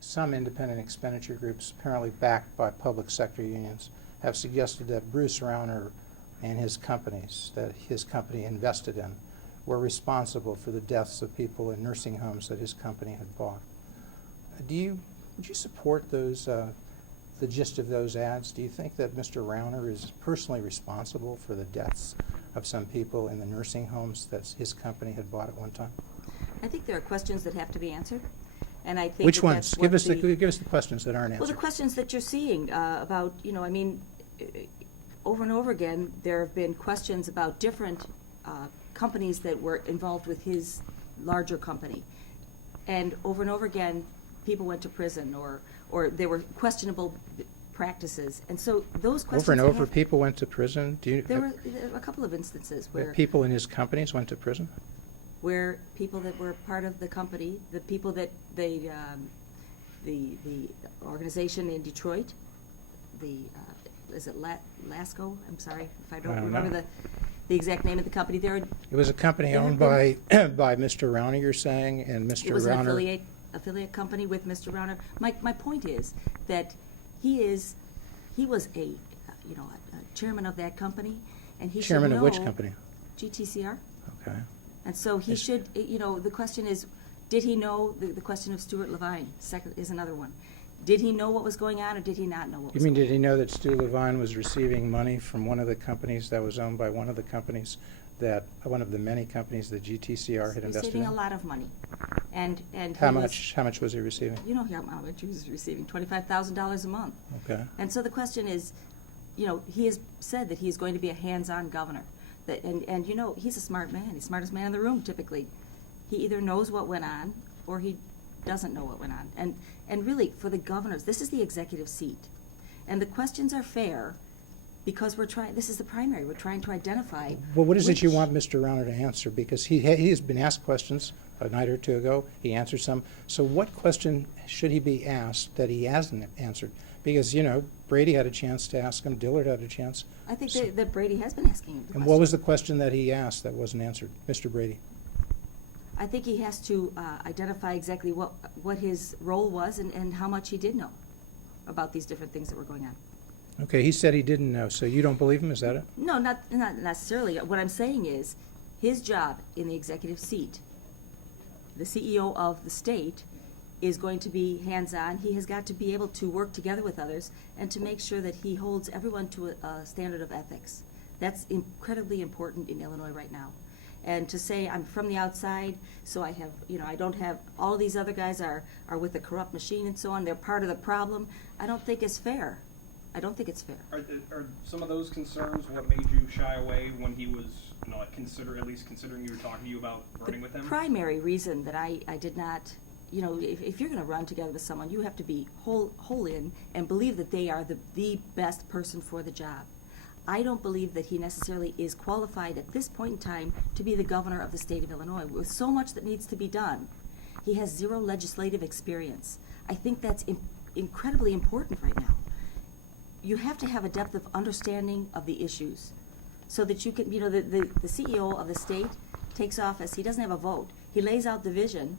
Some independent expenditure groups, apparently backed by public sector unions, have suggested that Bruce Rauner and his companies that his company invested in were responsible for the deaths of people in nursing homes that his company had bought. Would you support those, the gist of those ads? Do you think that Mr. Rauner is personally responsible for the deaths of some people in the nursing homes that his company had bought at one time? I think there are questions that have to be answered. And I think Which ones? that's Give what us the questions that aren't answered. Well, the questions that you're seeing about, I mean, over and over again, there have been questions about different companies that were involved with his larger company. And over again, people went to prison or there were questionable practices. And so those questions... Over and over, people went to prison? There were a couple of instances where... People in his companies went to prison? Where people that were part of the company, the people that the organization in Detroit, is it Lasco? I'm sorry if I don't remember the exact name of the company. It was a company owned by Mr. Rauner, you're saying, and Mr. Rauner. It was an affiliate company with Mr. Rauner. My point is that he was a chairman of that company, and he should know. Chairman of which company? GTCR. Okay. And so he should, the question is, did he know, the question of Stuart Levine is another one. Did he know what was going on, or did he not know what was going on? You mean, did he know that Stuart Levine was receiving money from one of the companies that was owned by one of the many companies that GTCR had invested in? Receiving a lot of money. And how much was he receiving? You know how much he was receiving, $25,000 a month. Okay. And so the question is, he has said that he is going to be a hands-on governor. And he's a smart man. He's the smartest man in the room, typically. He either knows what went on or he doesn't know what went on. And really, for the governors, this is the executive seat. And the questions are fair because this is the primary. We're trying to identify. Well, what is it you want Mr. Rauner to answer? Because he has been asked questions a night or two ago. He answered some. So what question should he be asked that he hasn't answered? Because, Brady had a chance to ask him. Dillard had a chance. I think that Brady has been asking him the And what was the question that he asked that wasn't answered, Mr. Brady? I think he has to identify exactly what his role was and how much he did know about these different things that were going on. Okay, he said he didn't know, so you don't believe him, is that it? No, not necessarily. What I'm saying is his job in the executive seat, the CEO of the state, is going to be hands-on. He has got to be able to work together with others and to make sure that he holds everyone to a standard of ethics. That's incredibly important in Illinois right now. And to say I'm from the outside, so I have, I don't have, all these other guys are with a corrupt machine and so on, they're part of the problem, I don't think it's fair. I don't think it's fair. Are some of those concerns what made you shy away when he was, at least considering you were talking to you about running with him? The primary reason that I did not, if you're going to run together with someone, you have to be whole in and believe that they are the best person for the job. I don't believe that he necessarily is qualified at this point in time to be the governor of the state of Illinois. With so much that needs to be done, he has zero legislative experience. I think that's incredibly important right now. You have to have a depth of understanding of the issues so that you can, the CEO of the state takes office, he doesn't have a vote. He lays out the vision,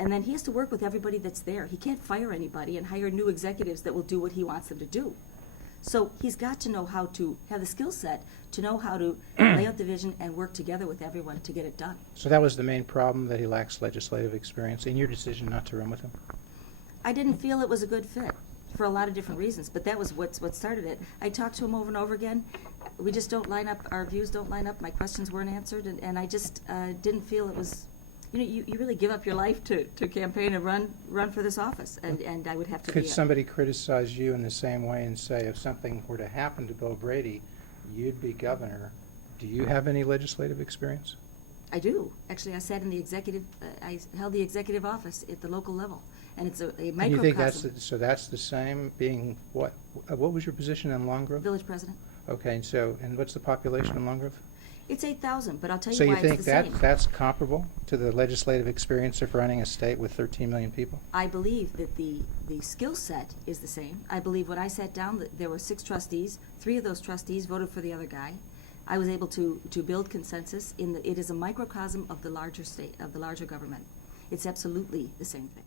and then he has to work with everybody that's there. He can't fire anybody and hire new executives that will do what he wants them to do. So he's got to know how to have the skill set to know how to lay out the vision and work together with everyone to get it done. So that was the main problem, that he lacks legislative experience, in your decision not to run with him? I didn't feel it was a good fit for a lot of different reasons, but that was what started it. I talked to him over and over again. We just don't line up, our views don't line up, my questions weren't answered, and I just didn't feel it was, you really give up your life to campaign and run for this office, and I would have to Could somebody criticize you in the same way and say, if something were to happen to Bill Brady, you'd be governor? Do you have any legislative experience? I do. Actually, I sat in the executive, I held the executive office at the local level, and it's a microcosm. And you think that's the same, being what was your position in Long Grove? Village president. Okay, and what's the population in Long Grove? It's 8,000, but I'll tell you why it's the same. So you think that's comparable to the legislative experience of running a state with 13 million people? I believe that the skill set is the same. I believe when I sat down, there were 6 trustees. 3 of those trustees voted for the other guy. I was able to build consensus. It is a microcosm of the larger state, of the larger government. It's absolutely the same thing.